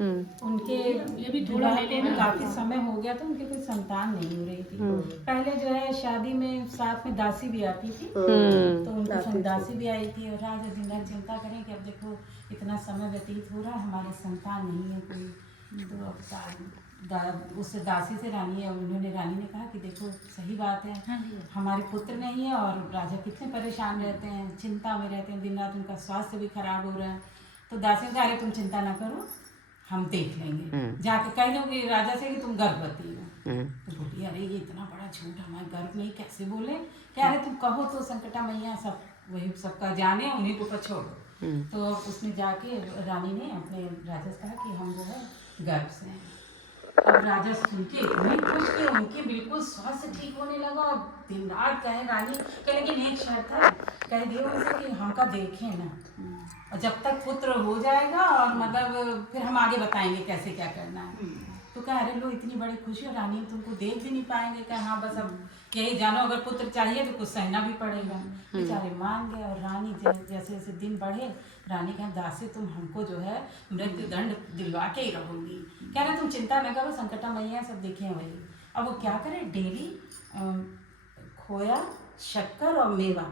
उनके ये भी थोड़ा काफी समय हो गया था, उनके कोई संतान नहीं हो रही थी। पहले जो है शादी में साथ में दासी भी आती थी, तो उनके संग दासी भी आई थी। और राजा दिन रात चिंता करें कि अब देखो इतना समय व्यतीत हो रहा है, हमारे संतान नहीं है कोई। तो अब उससे दासी से रानी है, उन्होंने रानी ने कहा कि देखो सही बात है, हमारे पुत्र नहीं है और राजा कितने परेशान रहते हैं, चिंता में रहते हैं, दिन रात उनका स्वास्थ्य भी खराब हो रहा है। तो दासी ने कहा अरे तुम चिंता ना करो, हम देख लेंगे, जाके कह दो कि राजा से कि तुम गर्भवती हो। तो बोली अरे ये इतना बड़ा झूठ, हमारे गर्भ नहीं, कैसे बोले? क्या अरे तुम कहो तो संकटा मैया सब वही सबका जाने, उन्हीं को छोड़ो। तो उसने जाके रानी ने अपने राजा से कहा कि हम वो है गर्भ से हैं। अब राजा सुन के इतने खुश थे, उनके बिल्कुल स्वास्थ्य ठीक होने लगा। और दिन रात कहे रानी कह, लेकिन एक शर्त है, कह दियो उनसे कि हमका देखें ना, और जब तक पुत्र हो जाएगा और मतलब फिर हम आगे बताएंगे कैसे क्या करना है। तो कह अरे लो इतनी बड़ी खुशी, और रानी तुमको देख भी नहीं पाएंगे। कहा हाँ बस अब यही जानो, अगर पुत्र चाहिए तो कुछ सहना भी पड़ेगा। बेचारे मान गए। और रानी जैसे जैसे दिन बढ़े, रानी कहा दासी तुम हमको जो है मृत्यु दंड दिलवा के ही रहोगी। कह रहे तुम चिंता न करो, संकटा मैया सब देखे वही। अब वो क्या करे, डेली खोया शक्कर और मेवा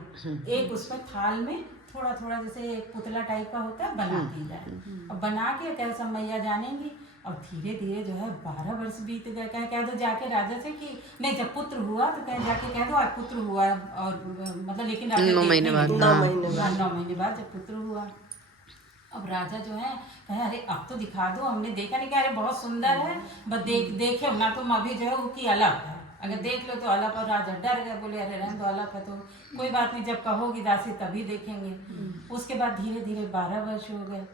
एक उसमें थाल में थोड़ा थोड़ा जैसे एक पुतला टाइप का होता है बना दी जाए, और बना के कह सब मैया जानेंगी। और धीरे धीरे जो है 12 वर्ष बीत गए। कह दो जाके राजा से कि नहीं, जब पुत्र हुआ तो कह जाके कह दो आज पुत्र हुआ, और मतलब लेकिन 9 महीने बाद 9 महीने बाद जब पुत्र हुआ। अब राजा जो है कहे अरे अब तो दिखा दो, हमने देखा नहीं। कह अरे बहुत सुंदर है, बस देखे ना तुम अभी जो है उसकी अलग है, अगर देख लो तो अलग। और राजा डर गए, बोले अरे रहने दो, अलग है तो कोई बात नहीं, जब कहोगी दासी तभी देखेंगे। उसके बाद धीरे धीरे 12 वर्ष हो गए,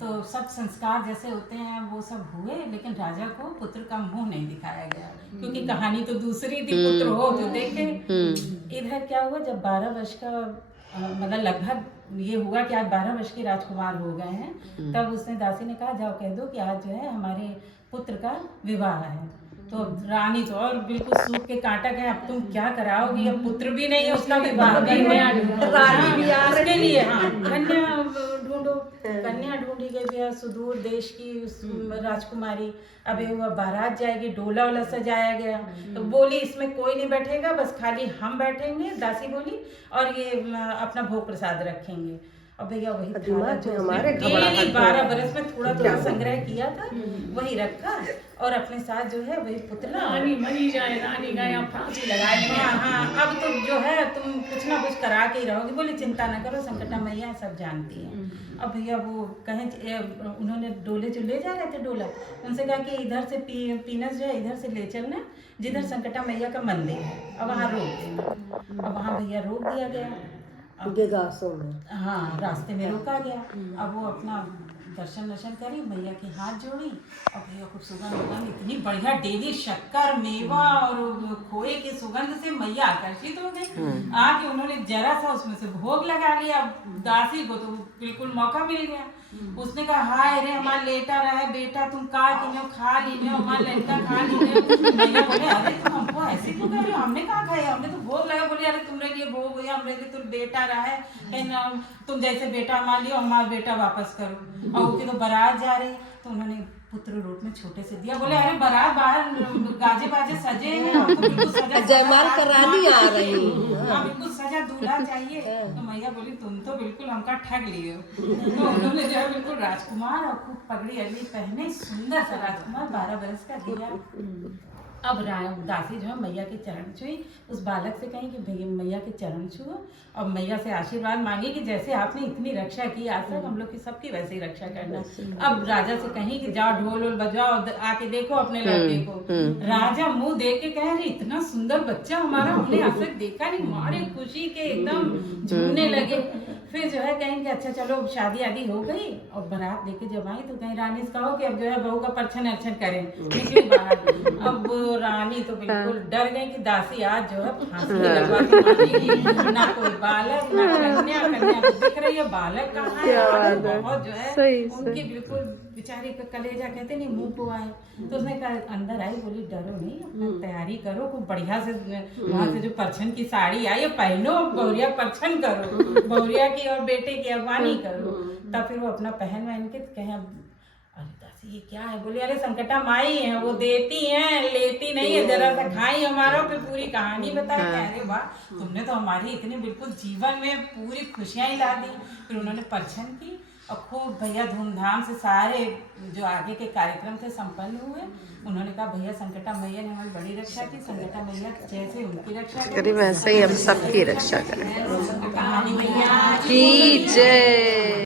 तो सब संस्कार जैसे होते हैं वो सब हुए, लेकिन राजा को पुत्र का मुंह नहीं दिखाया गया, क्योंकि कहानी तो दूसरी थी, पुत्र हो तो देखे। इधर क्या हुआ, जब 12 वर्ष का मतलब लगभग ये हुआ कि आज 12 वर्ष के राजकुमार हो गए हैं, तब उसने दासी ने कहा जाओ कह दो कि आज जो है हमारे पुत्र का विवाह है। तो रानी तो और बिल्कुल सूख के कांटा गए, अब तुम क्या कराओगी, अब पुत्र भी नहीं है, उसका विवाह भी उसके लिए हाँ कन्या ढूंढो। कन्या ढूंढी गई भैया, सुदूर देश की राजकुमारी। अब ये हुआ बारात जाएगी, डोला वोला सजाया गया। तो बोली इसमें कोई नहीं बैठेगा, बस खाली हम बैठेंगे, दासी बोली, और ये अपना भोग प्रसाद रखेंगे। अब भैया वही थाला जो हमारे 12 बरस में थोड़ा थोड़ा संग्रह किया था वही रखा, और अपने साथ जो है वही पुतला रानी मरी जाए, रानी गया फांसी लगाए। हाँ अब तो जो है तुम कुछ ना कुछ करा के ही रहोगी। बोली चिंता न करो, संकटा मैया सब जानती हैं। अब भैया वो कहें, उन्होंने डोले जो ले जा रहे थे डोला, उनसे कहा कि इधर से पीनस जो है इधर से ले चलना, जिधर संकटा मैया का मंदिर है, अब वहाँ रोक देना। अब वहाँ भैया रोक दिया गया, हाँ रास्ते में रोका गया। अब वो अपना दर्शन करी, मैया के हाथ जोड़ी, और भैया खूब सुगंध वगंध इतनी बढ़िया, डेली शक्कर मेवा और खोए के सुगंध से मैया आकर्षित हो गई। आके उन्होंने जरा सा उसमें से भोग लगा लिया। दासी को तो बिल्कुल मौका मिल गया। उसने कहा हाय रे हमारा लेटा रहा बेटा, तुम का खा ली हमारा लड़का खा ली। मैया बोले अरे तुम हमको ऐसे क्यों कर रहे हो, हमने कहा खाया, हमने तो भोग लगा। बोले अरे तुम्हारे लिए भोग हुआ, हमारे लिए तो बेटा रहा है, कहीं तुम जैसे बेटा मान लियो, हमारा बेटा वापस करो। और उसकी तो बारात जा रही, तो उन्होंने पुत्र रूप में छोटे से दिया। बोले अरे बारात बाहर गाजे बाजे सजे हैं, तो बिल्कुल सजा जयमाल करानी आ रही, हाँ बिल्कुल सजा दूल्हा चाहिए। तो मैया बोली तुम तो बिल्कुल हमका ठग लिए हो। तो उन्होंने जो है बिल्कुल राजकुमार और खूब पगड़ी अगड़ी पहने, सुंदर सा राजकुमार 12 बरस का दिया। अब दासी जो है मैया के चरण छुई, उस बालक से कहीं कि भैया मैया के चरण छुओ और मैया से आशीर्वाद मांगे कि जैसे आपने इतनी रक्षा की आज तक, हम लोग की सबकी वैसे ही रक्षा करना। अब राजा से कहीं कि जाओ ढोल वोल बजाओ, आके देखो अपने लड़के को। राजा मुंह देख के कह रहे इतना सुंदर बच्चा हमारा हमने आज तक देखा नहीं, मारे खुशी के एकदम झूमने लगे। फिर जो है कहेंगे अच्छा चलो शादी आदि हो गई, और बारात लेके जब आई तो कहीं रानी से कहो कि अब जो है बहू का परछन अर्छन करें, निकले बाहर। अब रानी तो बिल्कुल डर गई कि दासी आज जो है फांसी लगवा के मारेगी। ना कोई बालक ना कन्या, कन्या तो दिख रही है, बालक कहाँ है। बहुत जो है उनकी बिल्कुल बेचारी का कलेजा कहते नहीं मुंह को आए। तो उसने कहा अंदर आई, बोली डरो नहीं, अपना तैयारी करो, खूब बढ़िया से वहाँ से जो परछन की साड़ी आई पहनो, बहुरिया परछन करो, बहुरिया की और बेटे की अगवानी करो। तब फिर वो अपना पहन वहन के कहे अरे ये क्या है? बोले अरे संकटा माई है, वो देती हैं लेती नहीं है, जरा सा खाई हमारा, फिर पूरी कहानी बताई। अरे वाह, तुमने तो हमारी इतनी बिल्कुल जीवन में पूरी खुशियां ही ला दी। फिर उन्होंने परछन की और खूब भैया धूमधाम से सारे जो आगे के कार्यक्रम थे संपन्न हुए। उन्होंने कहा भैया संकटा मैया ने हमारी बड़ी रक्षा की, संकटा मैया जैसे उनकी रक्षा करीब वैसे ही हम सबकी रक्षा करें। कहानी मैया की जय।